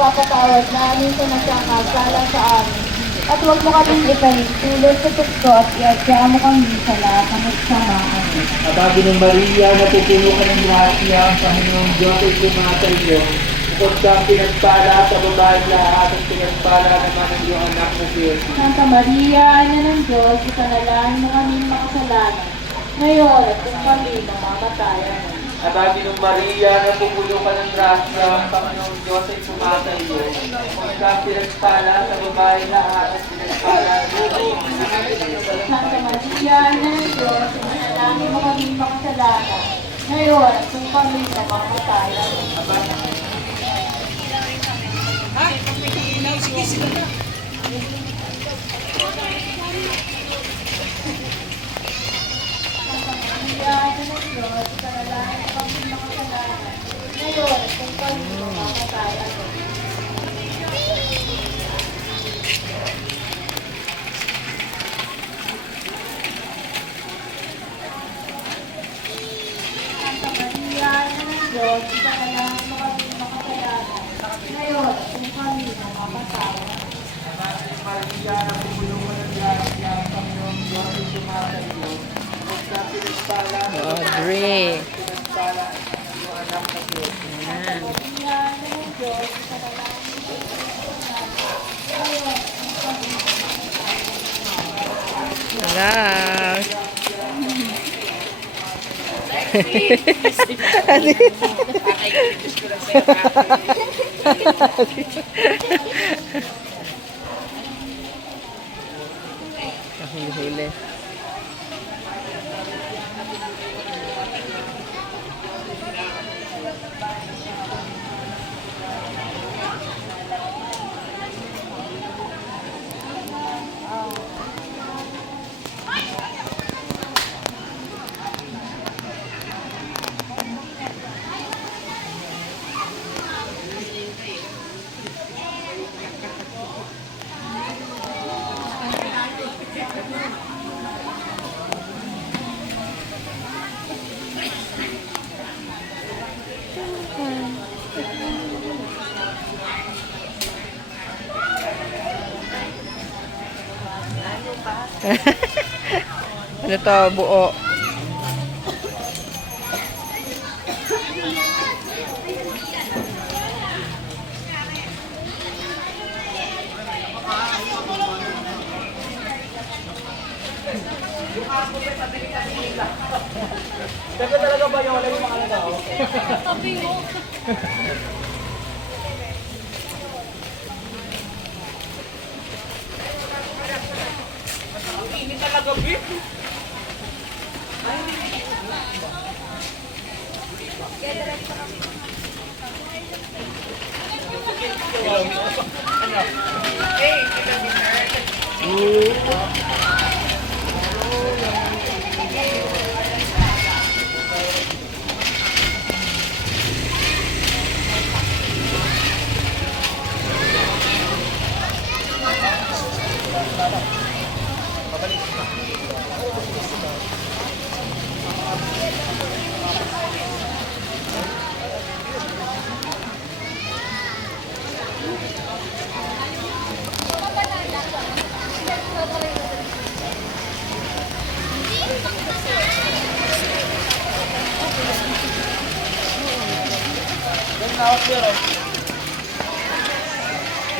magpapatawad na minsan nagkakasala sa amin. At huwag mo kaming ipahintulot sa tukso at iadya mo kami sa lahat ng magsamaan. Abagi ng Maria, napupuno ka ng grasya, ang Panginoong Diyos ay sumasa iyo. Bukod kang pinagpala sa babaeng lahat at pinagpala naman ang iyong anak na si Jesus. Santa Maria, Ina ng Diyos, ipanalangin mo kaming makasalanan. Ngayon at kung kami mamamatayan. Abagi ng Maria, napupuno ka ng grasya, ang Panginoong Diyos ay sumasa iyo. Bukod kang pinagpala sa babaeng lahat at pinagpala ang iyong anak na si Jesus. Santa Maria, Ina ng Diyos, ipanalangin mo kaming makasalanan. Ngayon at kung kami mamamatayan. Diyos, ipanalangin mo kami makasalanan. Ngayon, kung kami mamamatayan. Abagi ng Maria, napupuno ka ng grasya, ang Panginoong Diyos ay sumasa iyo. Bukod kang pinagpala sa Audrey. pinagpala ang iyong anak na si Jesus. Yan. Maria, Ina ng Diyos, ipanalangin mo kami makasalanan. Ngayon, kung kami Hello. Huli-huli. Ano to, buo? Teka talaga ba yung wala yung mga tao? Ini talaga beef.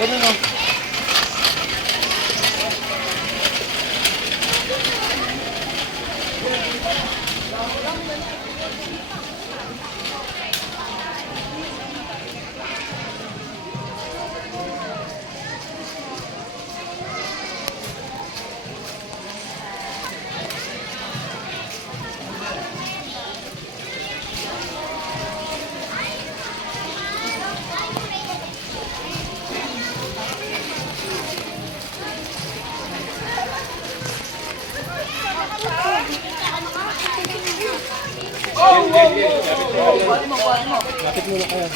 Ganun o. Lapit muna kayo.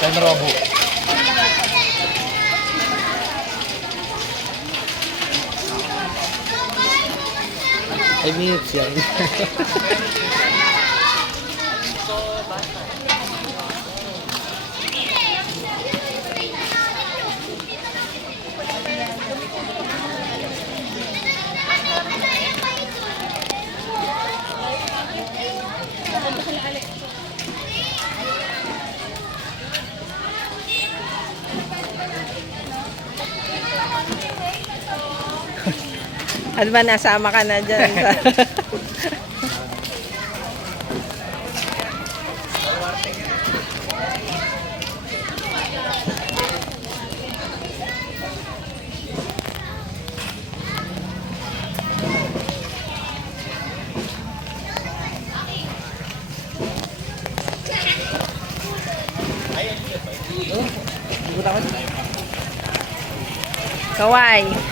San Robo. Ay, minutes yan. Ano ba, nasama ka na dyan? Kaway.